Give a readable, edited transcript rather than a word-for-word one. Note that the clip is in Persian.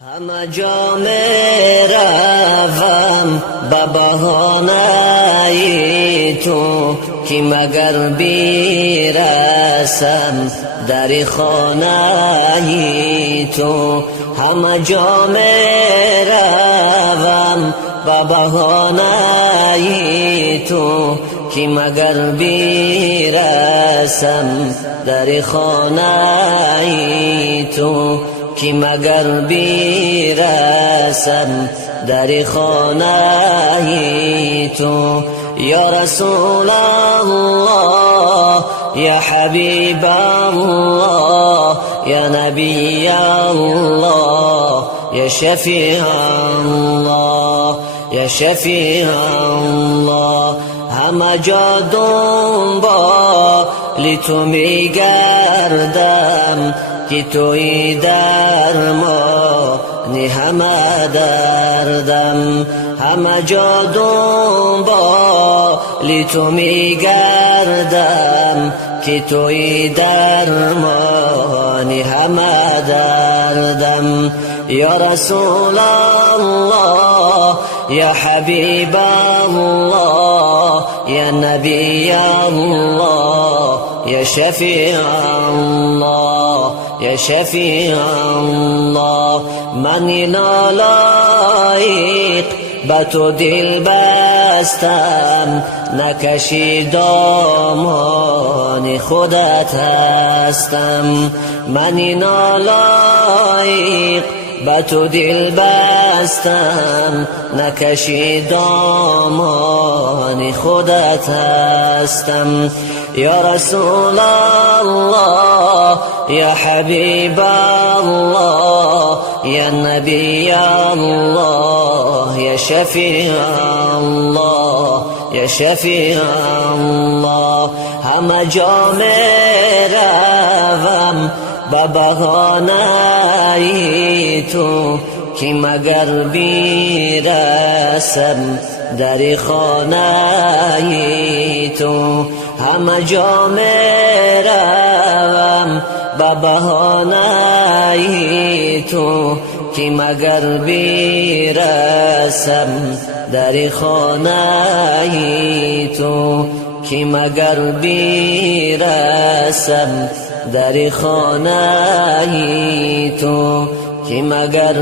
همه جا میروم به بهانه تو که مگر بیرسم در خانه تو. همه جا میروم به بهانه تو که مگر بیرسم در خانه تو که مگر بیرسم در خانه تو. یا رسول الله یا حبیب الله یا نبی الله یا شفیع الله یا شفیع الله. همه جا دنبال تو میگردم که توی درمان همه دردم. همه جا دنبال تو میگردم که توی درمان همه دردم. یا رسول الله یا حبیب الله یا نبی الله یا شفیع الله یا شفیع الله. من نالایق به تو دل بستم نکشی دامان خودت هستم. من نالایق به تو دل بستم نکشی دامان خودت هستم. یا رسول الله یا حبیب الله یا نبی الله یا شفیع الله یا شفیع الله. همه جا میروم به بهانه تو که مگر بیرسم در خانه تو. همه جا میروم به بهانه تو که مگر بیرسم در خانه تو که مگر بیرسم در خانه تو که مگر